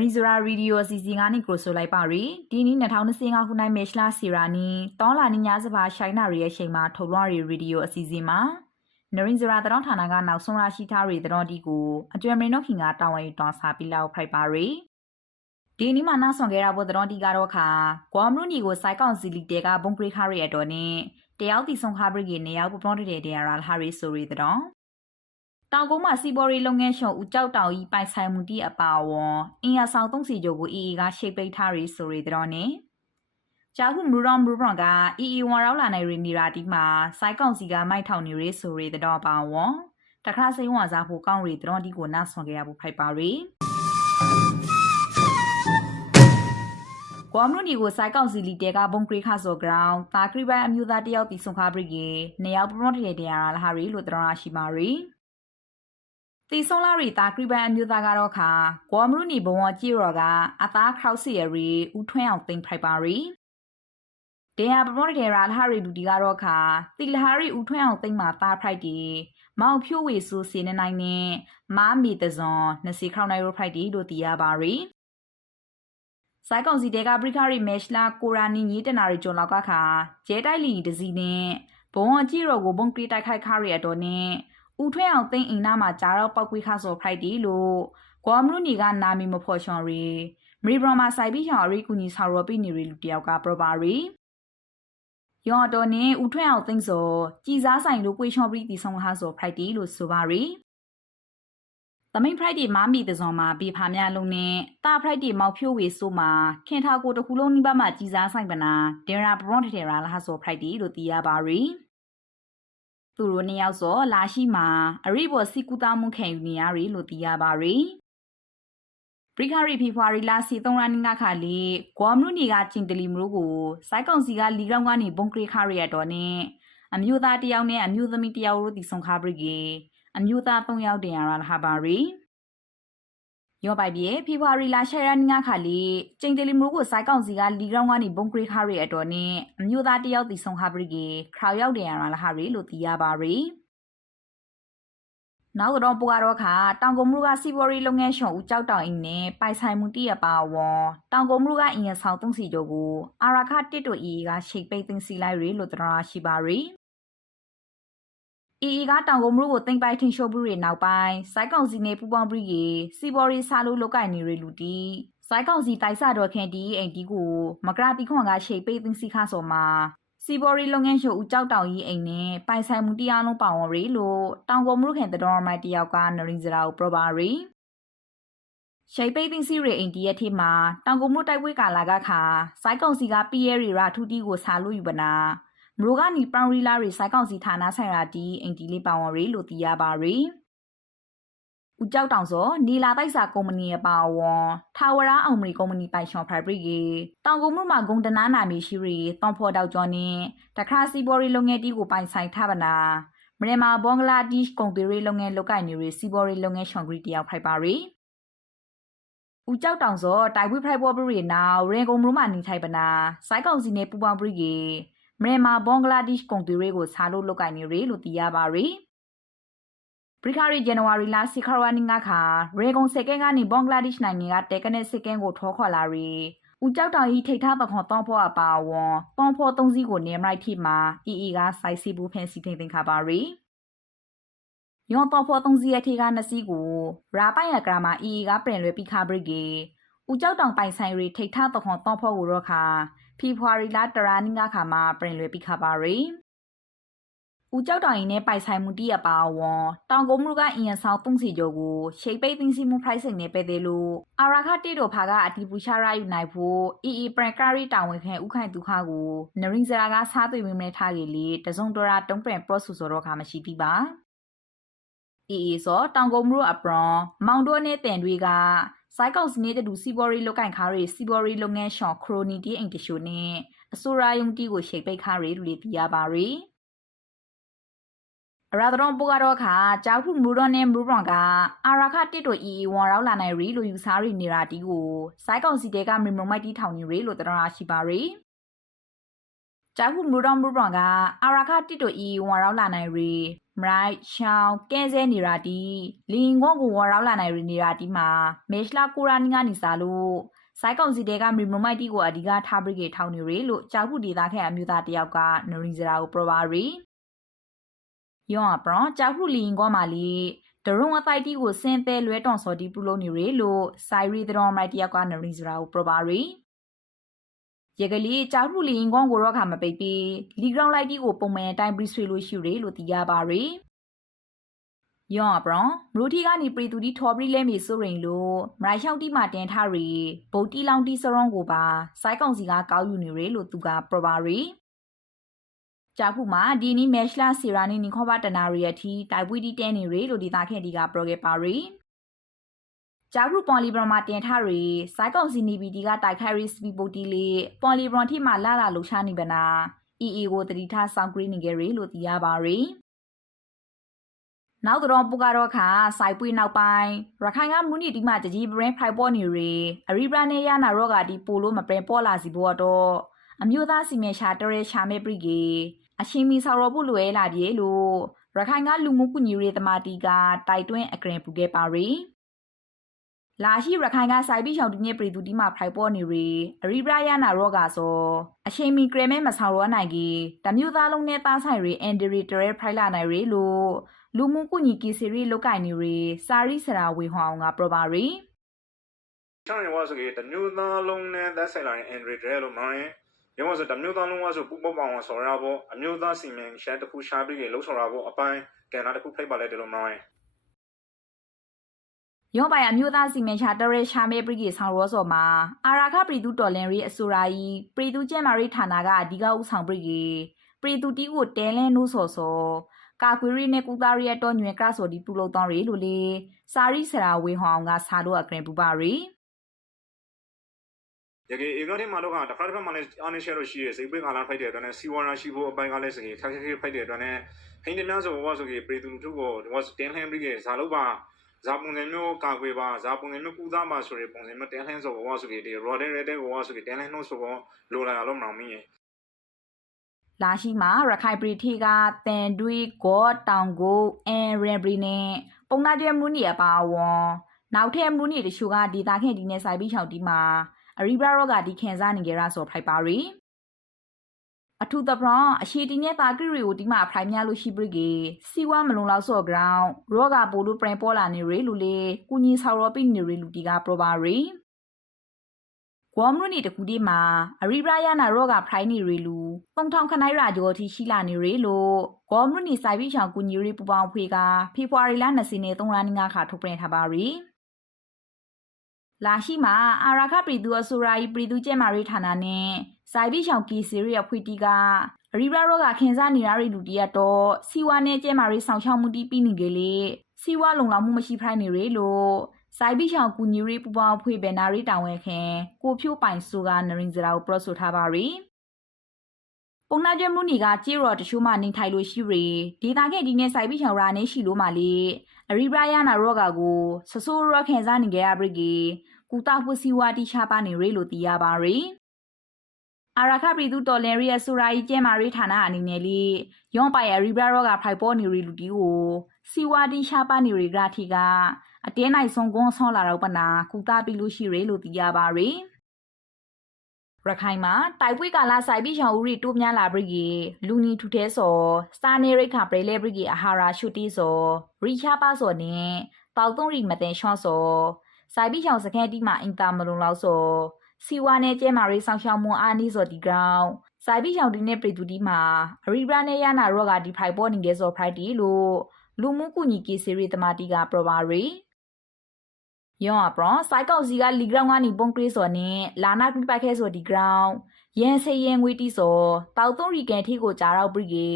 ရီဇရာရီဒီယိုအစီအစဉ်ကနေကိုဆိုလိုက်ပါရီဒီနေ့2025ခုနှစ်မေရှလာစီရာနီတောလာနီညာစပါရှိုင်းနာရီရဲ့ချိန်မှာထုတ်လွှင့်ရီရီဒီယိုအစီအစဉ်မှာနရင်ဇရာတရောင်းဌာနကနောက်ဆုံးရရှိထားရီတရောဒီကိုအကျွမ်းမင်းတို့ခင်ကတောင်းဝဲတောင်းစားပြီးလောက်ဖိုက်ပါရီဒီနေ့မှနားဆောင်ခဲ့ရဖို့တရောဒီကတော့ခါကွာမရုနီကိုစိုက်ကောင်စီလီတဲကဘုံပရိခရီအတော်နဲ့တယောက်တီဆုံးခါပရိကနေရောက်ပပရောတဲ့တဲ့ရလာဟာရီဆိုရီတရော တောင်ကုန်းမှာစီဘော်ရီလုပ်ငန်းရှင်ဦးကြောက်တောင်ကြီးပိုင်ဆိုင်မှုတိအပါဝွန်အင်ရဆောင်သုံးစီကြိုကိုအီအီကရှေ့ပိတ်ထားရီဆိုရီတော့နေဂျာခုမူရောမူရောကအီအီဝန်ရောက်လာနိုင်ရီနီရာတီမှာစိုက်ကောင်စီကမိုက်ထောင်နေရီဆိုရီတော့ပါဝွန်တခါစိမ့်ဝါစားဖို့ကောင်းရီတော့ဒီကိုနားဆွန်ခဲ့ရဖို့ဖိုက်ပါရီကွာမလို့ဒီကိုစိုက်ကောင်စီလီတဲကဘုံကရိခါဆိုဂရောင်းတာကရိဘန်အမျိုးသားတယောက်တီဆုံခါပရိကေနေရောက်ပရော့တဲ့တဲ့ရလာဟာရီလို့တော်ရရှိပါရီ တီဆုံလာရီတာကရိဘန်အမျိုးသားကတော့ခါကွာမလို့နီဘဝကြည့်ရော်ကအသားခေါက်စီရရီဦးထွန်းအောင်သိမ့်ဖိုက်ပါရီတေယာပမောတေရာလဟာရီဒူတီကတော့ခါတီလဟာရီဦးထွန်းအောင်သိမ့်မှာသားဖိုက်တီမောင်ဖြိုးဝေဆူစီနေနိုင်နဲ့မာမီတဇွန်နစီခေါနိုင်ရိုဖိုက်တီတို့တီရပါရီစိုက်ကောင်စီတဲကပရိခရီမက်ရှလာကိုရာနီညီတနာရီကျော်လောက်ကခါကျဲတိုက်လီတစီနဲ့ဘုံအကြည့်ရောကိုဘုံကရီတိုက်ခိုက်ခါရီအတော်နဲ့ ဦးထွဲအောင်သိန်းအိမ်နာမှာကြားတော့ပောက်ကွေးခါဆိုဖိုက်တီလို့ကွာမလူနီကနာမီမဖော်ချွန်ရီမရီဘရမာဆိုင်ပြီးချောင်ရီကူညီဆော်ရောပိနေရီလူတယောက်ကပရပါရီယော်တော်နဲ့ဦးထွဲအောင်သိန်းစောကြည်စားဆိုင်လို့ကွေးချော်ပြီးတီဆောင်ဟာဆိုဖိုက်တီလို့ဆိုပါရီသမင်းဖရိုက်တီမာမီတစုံမှာဘေဖာများလုံးနဲ့တာဖရိုက်တီမောက်ဖြိုးဝေဆိုမှာခင်ထာကိုတခုလုံးနိဘမှာကြီးစားဆိုင်ပနာဒေရာဘရွန်ထေရာလာဆိုဖရိုက်တီလို့သိရပါရီ သူတို့နှစ်ယောက်စောလာရှိမှာအရိဘောစီကူတာမှုခံယူနေရရီလို့သိရပါရီပရိခရီဖေဖော်ဝါရီလစီ3ရက်နေ့ကခါလေဂွမ်နုနီကချင်းတလီမလို့ကိုစိုက်ကောင်စီကလီကောင်ကနေဘုံကရိခရီရတော်နဲ့အမျိုးသားတယောက်နဲ့အမျိုးသမီးတယောက်တို့တီဆုံခါပရိကေအမျိုးသား၃ယောက်တင်ရလာဟာပါရီ ရောပိုက်ပြေဖေဖော်ဝါရီလ10ရက်နေ့ကခါလေကျင်းတလီမလို့ကိုစိုက်ကောင်စီကလီကောင်ကနေဘုံကရိခရီအတော်နဲ့အမျိုးသားတယောက်တီဆုံခါပရိကေခရောင်ရောက်တင်ရလာဟာရီလို့သိရပါရီနောက်တော့ပူကတော့ခါတောင်ကုန်းမှုကစီဘော်ရီလုပ်ငန်းရှင်ဦးကြောက်တောင်အင်းနဲ့ပိုင်ဆိုင်မှုတရပါဝွန်တောင်ကုန်းမှုကအင်ရဆောင်သုံးစီတို့ကိုအာရခတစ်တို့အီကရှိတ်ပိတ်သိမ်းစီလိုက်ရီလို့တရားရှိပါရီ အီအီကတောင်ကုန်းမှုကိုတင်ပိုက်ထင်ရှိုးမှုတွေနောက်ပိုင်းစိုက်ကောင်စီနဲ့ပူပေါင်းပြီးရေစီဘော်ရီစာလို့လောက်ကင်နေရီလူတီစိုက်ကောင်စီတိုက်ဆတော်ခင်တီအိမ်တီကိုမကရာတီခွန်ကရှိတ်ပိတ်သိမ်းစီခါဆိုမှာစီဘော်ရီလုပ်ငန်းရှုပ်ဦးကြောက်တောင်ကြီးအိမ်နဲ့ပိုင်ဆိုင်မှုတရားလုံးပါဝင်ရီလို့တောင်ကုန်မှုခင်တတော်မိုက်တယောက်ကနရင်းစရာကိုပြပါရီရှိပိတ်သိစီရီအိမ်တီရဲ့ထိမှာတောင်ကုန်မှုတိုက်ပွဲကာလာကခါစိုက်ကောင်စီကပီရဲရီရာထူတီကိုဆာလို့ယူပနာ မရိုကနေပရောင်ရီလာရီစိုက်ကောင်စီဌာနဆိုင်ရာတီအိမ်တီလေးပါဝင်ရီလို့သိရပါရီဦးကြောက်တောင်စောနီလာတိုက်စာကုမ္ပဏီရဲ့ပါဝွန်ထာဝရအောင်မရီကုမ္ပဏီပိုင်ရှင်ဖရိုက်ဘရီကေတောင်ကုန်းမှုမှာဂုံတနာနာမီရှိရီတောင်ဖော်တောက်ကျော်နေတခါစီဘော်ရီလုပ်ငန်းတီးကိုပိုင်ဆိုင်ထားပါနာမြန်မာဘင်္ဂလားဒေ့ရှ်ကုန်သွယ်ရေးလုပ်ငန်းလုပ်ကိုင်နေရီစီဘော်ရီလုပ်ငန်းရှောင်ဂရီတယောက်ဖိုက်ပါရီဦးကြောက်တောင်စောတိုက်ပွဲဖိုက်ဘော်ဘရီနာရင်ကုန်မှုမှာနေထိုင်ပနာစိုက်ကောင်စီနဲ့ပူပေါင်းဘရီကေ မြန်မာဘင်္ဂလားဒေ့ရှ်ကုန်သွယ်ရေးကိုစားလို့လုပ်ကိုင်နေရီလို့သိရပါရီပရိခရီဇန်နဝါရီလစီခရဝနီငါခါရေဂုံစက်ကင်ကနေဘင်္ဂလားဒေ့ရှ်နိုင်ငံကတဲကနေစက်ကင်ကိုထောခေါ်လာရီဦးကြောက်တောင်ကြီးထိတ်ထားပခွန်တောင်းဖို့အပါဝွန်တောင်းဖို့သုံးစီးကိုနေမလိုက်ထိမှာအီအီကစိုက်စီဘူးဖန်စီထိန်သိန်ခါပါရီယောတောင်းဖို့သုံးစီးရဲ့ထိကနှစ်စီးကိုရာပိုင်ရကရာမှာအီအီကပြင်လွဲပြီးခါဘရစ်ကေဦးကြောက်တောင်ပိုင်ဆိုင်ရီထိတ်ထားပခွန်တောင်းဖို့ကိုတော့ခါ ဖီဖွာရီလာတရာနီငါခါမှာပြင်လွဲပြီးခါပါရီဦးကြောက်တောင်ရင်နဲ့ပိုက်ဆိုင်မှုတိရပါဝွန်တောင်ကုန်းမှုကအင်ရဆောင်သုံးစီကျော်ကိုရှိတ်ပိတ်သိမ်းစီမှု price နဲ့ပဲသေးလို့အာရာခတိတို့ဖာကအတီပူရှာရယူနိုင်ဖို့အီအီပရန်ကာရီတာဝန်ခံဥခိုင်ဒုခကိုနရင်စရာကစားသွေးမင်းမဲထားကြီးလေတစုံတော်ရာတုံးပရန် process ဆိုတော့ခါမရှိတိပါအီအီဆိုတောင်ကုန်းမှုအပရွန်မောင်တိုးနဲ့တန်တွေက စိုက်ကောင်စနေတဲ့တူစီဘော်ရီလောက်ကင်ခါရီစီဘော်ရီလုပ်ငန်းရှော့ခရိုနီတီအင်တရှိုနဲ့အစိုးရယုံတီကိုရှိတ်ပိတ်ခါရီလူလေးပြရပါရီရာဒရွန်ပူကတော့ခါကြောက်ဖူမူရောနဲ့မူရောကအာရာခတစ်တို့အီအီဝန်ရောက်လာနိုင်ရီလို့ယူစားရီနေတာတီကိုစိုက်ကောင်စီတဲကမီမမိုက်တီထောင်နေရီလို့တရရှိပါရီ ကြာခုမူတော်မူပရံကအာရာခတစ်တိုဤဝါရောက်လာနိုင်ရီမရိုက်ရှောင်းကဲဆဲနေရာတီလင်ငေါကိုဝါရောက်လာနိုင်ရီနေရာတီမှာမေရှလာကိုရာနီငါနီစာလို့စိုက်ကောင်စီတဲကမီမမိုက်တီကိုအဓိကထားပရိကေထောင်းနေရီလို့ကြာခုဒေတာခဲ့အမျိုးသားတယောက်ကနရီစရာကိုပရပါရီယောအပရံကြာခုလင်ငေါမာလီဒရုံအတိုက်တီကိုစင်တဲလွဲတောင်စော်တီပူလို့နေရီလို့ဆိုင်ရီဒရုံမိုက်တယောက်ကနရီစရာကိုပရပါရီ ရကလေးကြောက်မှုလီရင်ကွန်ကိုတော့ခါမပိတ်ပြီးလီဂရောင်းလိုက်တီကိုပုံမှန်အတိုင်းပြီးဆွေလို့ရှိရလို့သိရပါရီယောအပရံမရူတီကနေပရီတူတီထော်ပရီလဲမီဆိုရင်လို့မရိုင်ရှောင်းတီမှာတင်ထားရီဗုတ်တီလောင်တီစရုံးကိုပါစိုက်ကောင်စီကကောက်ယူနေရလို့သူကပရပါရီကြောက်မှုမှာဒီနီမက်ရှလာစီရာနီနီခေါ်ပါတနာရီအထိတိုက်ပွေးတီတဲနေရလို့ဒီသားခင်ဒီကပရခဲ့ပါရီ ဂျာဂရုပွန်လီဘရမာတင်ထားရီစိုက်ကောင်စီနီဘီတီကတိုက်ခိုက်ရီစပီပိုတီလေးပွန်လီဘရန်ထိမှလာလာလှူရှားနေပနာအီအီကိုတတိထားဆောင်ဂရီနေကြရီလို့သိရပါရီနောက်တော့ပူကတော့ခါစိုက်ပွေးနောက်ပိုင်းရခိုင်ကမူနီဒီမှာတကြီးဘရင်ဖိုင်ပေါ်နေရီအရီဘရနေရနာရော့ကဒီပိုလို့မပရင်ပေါ်လာစီဘောတော့အမျိုးသားစီမံရှာတရဲရှာမဲပရိကေအရှင်မီဆော်ရဖို့လွယ်လာပြေလို့ရခိုင်ကလူမှုကူညီရေးသမားတီကတိုက်တွန်းအကရင်ပူခဲ့ပါရီ လာရှိရခိုင်ကစိုက်ပြီးရှောင်းဒီနေ့ပြည်သူတီမှာဖိုင်ပေါ်နေရီအရိဘရယာနာရော့ကဆိုအချိန်မီကရမဲမဆောင်ရောနိုင်ကြီးတမျိုးသားလုံးနဲ့သားဆိုင်ရီအန်ဒီရီတရဲဖိုင်လာနိုင်ရီလို့လူမှုကူညီကီစီရီလောက်ကင်နေရီစာရီစရာဝေဟောင်းကပရပါရီချောင်းရွာဆိုကေတမျိုးသားလုံးနဲ့သက်ဆိုင်လာတဲ့အန်ဒရီဒရဲလို့မောင်းရင်ရုံးဆိုတမျိုးသားလုံးကဆိုပူပေါပေါအောင်ဆော်ရဖို့အမျိုးသားစီမံရှမ်းတစ်ခုရှားပြီးလှုပ်ဆော်ရဖို့အပိုင်းကဏ္ဍတစ်ခုဖိတ်ပါလိုက်တယ်လို့မောင်းရင် ရောပိုင်အမျိုးသားစီမံချာတရဲရှာမဲပရိကေဆောင်ရောစော်မှာအာရာခပရီတူတော်လန်ရီအဆိုရာယီပရီတူကျဲမာရီဌာနကအဓိကဥဆောင်ပရိကေပရီတူတီကိုတဲလန်နိုးစော်စော်ကာကွေရီနဲ့ကူတာရီယတော့ညွေကရဆိုဒီပူလို့တောင်းရီလို့လေစာရီစရာဝေဟောင်းကစာလို့အကရင်ပူပါရီရကေအေဂါဒီမာလောကတစ်ခါတစ်ခါမှလည်းအာနေရှယ်လို့ရှိရစိတ်ပိတ်ကလာဖိုက်တဲ့အတွက်နဲ့စီဝါရာရှိဖို့အပိုင်းကလည်းစကေခက်ခက်ခက်ဖိုက်တဲ့အတွက်နဲ့ဟိန်းတများဆိုဝါဆိုကေပရီတူထုကိုဝါတင်လှန်ပြီးကေဇာလို့ပါ ဇာပုံစံမျိုးကာကွယ်ပါဇာပုံစံမျိုးကူသားပါဆိုတဲ့ပုံစံမျိုးတင်လှန်ဆိုဝါဆိုကေဒီရော်ဒန်ရတဲ့ဝါဆိုကေတင်လှန်လို့ဆိုတော့လိုလာတော့မအောင်မင်းလာရှိမှာရခိုင်ပရီထီကတန်တွေးဂေါတောင်ကိုအန်ရန်ဘရီနဲ့ပုံနာကျဲမူနီအပါဝွန်နောက်ထဲမူနီတချို့ကဒေတာခင်ဒီနဲ့ဆိုင်ပြီးချောက်တီမှာအရီဘရာရော့ကဒီခင်စားနေကြရဆိုဖိုက်ပါရီ အထူးသဖြင့်အရှိတီနဲ့တာကရီကိုဒီမှာဖိုင်များလို့ရှိပရိကေစီဝါမလုံလောက်ဆော့ဂရောင်းရော့ကပိုလို့ပရင်ပေါ်လာနေရီလူလေကုညီဆော်ရောပိနေရီလူတီကပရပါရီကွန်မြူနီတခုဒီမှာအရီဘရာယာနာရော့ကဖိုင်နေရီလူပုံထောင်ခနိုင်ရာဂျိုတီရှိလာနေရီလို့ကွန်မြူနီစိုက်ပြီးချောင်ကုညီရီပူပေါင်းဖွေကဖေဖော်ဝါရီလ20နဲ့3လနေ့ကခါထုတ်ပြန်ထားပါရီလာရှိမှာအာရာခပရီသူအဆိုရာဤပရီသူကျဲမာရီဌာနနဲ့ စိုက်ပြီးချောင်ကီစီရီအဖွေတီကရီဘရာရော့ကခင်စားနေရရီလူတီရတော့စီဝါနဲ့ကျဲမာရီဆောင်ချောင်းမှုတီးပြီးနေကြလေစီဝါလုံလောက်မှုမရှိဖိုင်နေရီလို့စိုက်ပြီးချောင်ကူညီရီပူပေါင်းဖွေဘယ်နာရီတောင်ဝဲခင်ကိုဖြိုးပိုင်ဆိုကနရင်စရာကိုပရော့ဆိုထားပါရီပုံနာကျမှုနီကကြေရော်တချို့မှနေထိုင်လို့ရှိရီဒေတာခဲ့ဒီနဲ့စိုက်ပြီးချောင်ရာနေရှိလို့မှလေအရီဘရာယာနာရော့ကကိုဆဆိုးရော့ခင်စားနေကြရပရိကေကူတာဖွစီဝါတီချပါနေရီလို့သိရပါရီ အာရာခပရီသူတော်လန်ရီယဆိုရာဤကျဲမာရီဌာနအနေနဲ့လေယွန်ပိုင်အရီဘရာရော့ကဖိုက်ပေါ်နေရီလူတီကိုစီဝါတီချပါနေရီဂရာတီကအတင်းနိုင်ဆုံးကွန်ဆွန်လာတော့ပနာကူတာပြီလို့ရှိရလို့သိရပါရီရခိုင်မှာတိုက်ပွေးကာလာဆိုင်ပြီးရှောင်းဦးရီတိုးများလာပြီကြီးလူနီထူထဲစောစတာနေရိတ်ခပရေလေပြီကြီးအဟာရာရှုတီစောရီချာပါစောနဲ့တောက်သုံးရီမတဲ့ရှောင်းစောဆိုင်ပြီးရှောင်းစခဲတီမှာအင်တာမလုံလောက်စော စီဝါနဲ့ကျဲမာရီဆောင်ရှောင်းမွန်အာနီစောဒီဂရောင်းဆိုင်ပြီးရှောင်းဒီနဲ့ပရီတူဒီမှာအရီဘရာနဲ့ရနာရော့ကဒီဖိုင်ပေါ်နေခဲ့စောဖရိုက်တီလို့လူမှုကူညီကီစီရီတမတီကပရပါရီယောအပရစိုက်ကောက်စီကလီဂရောင်းကနေပုံကရေးစော်နဲ့လာနာပြပိုက်ခဲစော်ဒီဂရောင်းရန်ဆေရင်ငွေတီစော်တောက်သုံးရီကန်ထီကိုကြားတော့ပြီကေ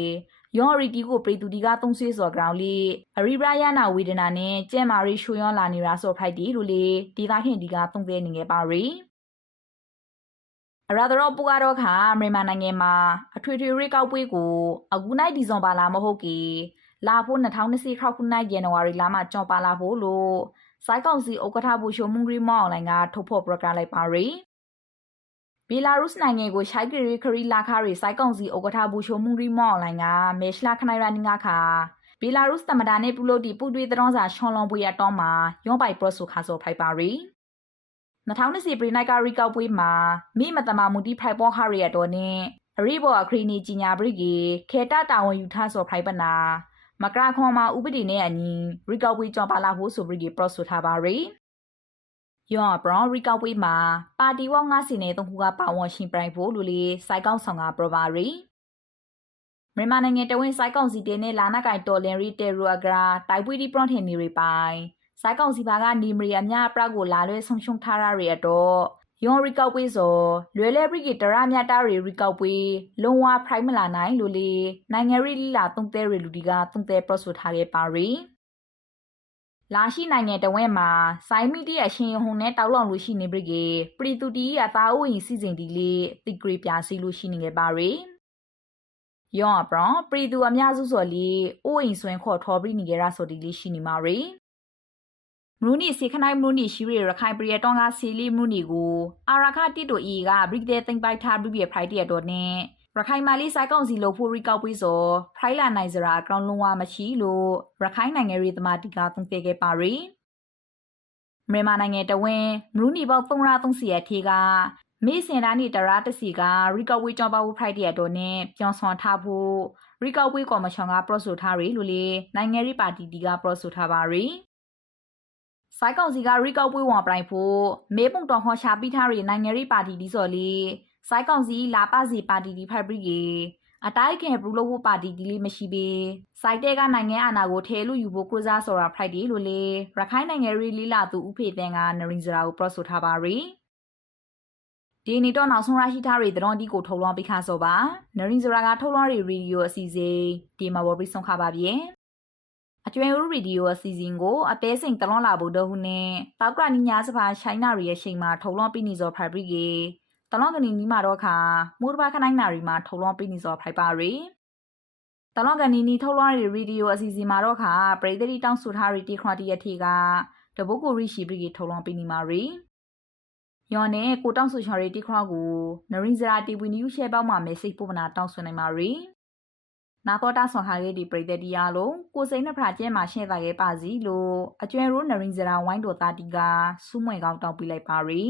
ယောရီတီကိုပရီတူဒီကသုံးဆွေးစော်ဂရောင်းလေးအရီဘရာယနာဝေဒနာနဲ့ကျဲမာရီရှူယောလာနေရာစော်ဖိုက်တီလို့လေဒီသားခင်ဒီကသုံးသေးနေခဲ့ပါရီ အရာတော်ပူကတော့ခါမြန်မာနိုင်ငံမှာအထွေထွေရေကောက်ပွဲကိုအခုနိုင်ဒီဇွန်ဘာလာမဟုတ်ကေလာဖို့2020ခုနှစ်ဇန်နဝါရီလမှာကြော်ပါလာဖို့လို့စိုက်ကောင်စီဥက္ကဋ္ဌဘူရှိုမုန်ဂရီမောင်းအွန်လိုင်းကထုတ်ဖော်ပရိုဂရမ်လိုက်ပါရီဘီလာရုစ်နိုင်ငံကိုရှိုက်ကရီခရီလာခါရီစိုက်ကောင်စီဥက္ကဋ္ဌဘူရှိုမှုရီမော့အွန်လိုင်းကမေရှလာခနိုင်ရာနီငါခါဘီလာရုစ်သမ္မတနဲ့ပြုလုပ်သည့်ပူတွေးတောင်းစာရှွန်လွန်ပွေရတော့မှာရွန်ပိုင်ပရော့ဆိုခါဆိုဖိုက်ပါရီ 2020ပြည်နိုင်ကရီကောက်ပွေးမှာမိမတမမူတီဖိုက်ပေါ်ဟာရီယတ်တော်နဲ့အရီဘောအခရီနီကြီးညာပရိကေခေတတာဝန်ယူထားဆိုဖိုက်ပနာမကရာခွန်မှာဥပဒေနဲ့အညီရီကောက်ပွေးကြော်ပါလာဖို့ဆိုပြီးပရော့ဆိုထားပါရီယောဘရောင်ရီကောက်ပွေးမှာပါတီဝေါငါစီနေတုံးခုကပါဝန်ရှင်ပြိုင်ဖို့လူလေးစိုက်ကောင်းဆောင်ကပရပါရီမြန်မာနိုင်ငံတဝင်းစိုက်ကောင်စီတဲနဲ့လာနာကိုင်တော်လင်ရီတေရူအဂရာတိုက်ပွေးဒီပရွန်ထင်နေရီပိုင် စိုက်ကောင်စီဘာကနေမရီအများပရကိုလာလွဲဆုံရှုံထားရရတော့ယွန်ရီကောက်ပွေးစောလွယ်လဲပရိကေတရမြတာရီရီကောက်ပွေးလုံးဝဖရိုက်မလာနိုင်လို့လေနိုင်ငံရီလီလာတုံတဲရီလူဒီကတုံတဲပရဆိုထားခဲ့ပါရီလာရှိနိုင်ငံတဝဲမှာစိုင်းမီတီအရှင်ဟုံနဲ့တောက်လောင်လို့ရှိနေပြီကေပရီတူတီအသားအိုရင်စီစဉ်ဒီလေးတိဂရီပြစီလို့ရှိနေခဲ့ပါရီယောအပရပရီတူအများစုစော်လီအိုရင်ဆွင်ခေါ်ထော်ပြီးနေကြရဆိုဒီလေးရှိနေမှာရီ မရူနီစေခနိုင်မရူနီရှိရီရခိုင်ပရီတောင်းကစီလီမရူနီကိုအာရခတိတိုအီကဘရိကတဲ့တင်ပိုက်ထားပြီးပြဖိုက်တဲ့တော့နဲ့ရခိုင်မာလီစိုက်ကောင်စီလို့ဖို့ရီကောက်ပြီးစောဖိုင်လာနိုင်စရာအကောင်လုံးဝမရှိလို့ရခိုင်နိုင်ငံရေးသမားတီကသုံးပြခဲ့ပါရီမြန်မာနိုင်ငံတဝင်းမရူနီပေါ330ရဲ့ထေကမေစင်ဒါနီတရာတစီကရီကောက်ဝေးကြောင်းပါဝဖိုက်တဲ့တော့နဲ့ပြောင်းဆွန်ထားဖို့ရီကောက်ဝေးကော်မရှင်ကပရော့ဆိုထားရီလို့လေနိုင်ငံရေးပါတီတီကပရော့ဆိုထားပါရီ စိုက်ကောင်စီကရီကောက်ပွေးဝန်ပရိုင်ဖို့မေပုံတော်ဟောရှာပြီးထားရီနိုင်ငံရေးပါတီဒီစော်လီစိုက်ကောင်စီလာပစီပါတီဒီဖိုက်ပရီကေအတိုက်ခဲဘလူလိုဖို့ပါတီဒီလေးမရှိပေစိုက်တဲ့ကနိုင်ငံအာဏာကိုထဲလို့ယူဖို့ကိုစားစော်ရာဖိုက်ဒီလို့လေရခိုင်နိုင်ငံရေးလီလာသူဥဖေတဲ့ကနရင်စရာကိုပရော့ဆိုထားပါရီဒီနီတော့နောက်ဆုံးရရှိထားရီတရွန်ဒီကိုထုတ်လွှင့်ပေးခါစောပါနရင်စရာကထုတ်လွှင့်ရီရီဒီယိုအစီအစဉ်ဒီမှာဝပြီးဆုံးခပါဗျ။ အကျွမ်းဦးရေဒီယိုအစီအစဉ်ကိုအသေးစိမ်တလွန်လာဖို့တော့ဟုနဲ့တောက်ကနီညာစပါရှိုင်းနာရီရဲ့ချိန်မှာထုံလွန်ပြီးနေစောဖိုင်ဘရီကေတလွန်ကနီနီမှာတော့ခါမိုးတပါခနိုင်နာရီမှာထုံလွန်ပြီးနေစောဖိုင်ပါရီတလွန်ကနီနီထုံလွန်ရီရေဒီယိုအစီအစဉ်မှာတော့ခါပရိသတိတောင်းဆိုထားရီတီခရတီရဲ့ထေကတပုတ်ကိုရီရှိဘရီကေထုံလွန်ပြီးနေမှာရီယောနဲ့ကိုတောင်းဆိုချော်ရီတီခရကိုနရင်ဇရာတီဝီနီယူရှဲပေါက်မှာမေစိတ်ပို့မနာတောင်းဆိုနိုင်ပါရီ နာတော်တာဆွန်ခါခဲ့ဒီပရိသတ်တရားလုံးကိုစိန်နှဖရာကျဲမှာရှင်းသားခဲ့ပါစီလို့အကျွဲရိုးနရင်စရာဝိုင်းတော်တာတီကစူးမွေကောင်းတောင်းပြလိုက်ပါရီ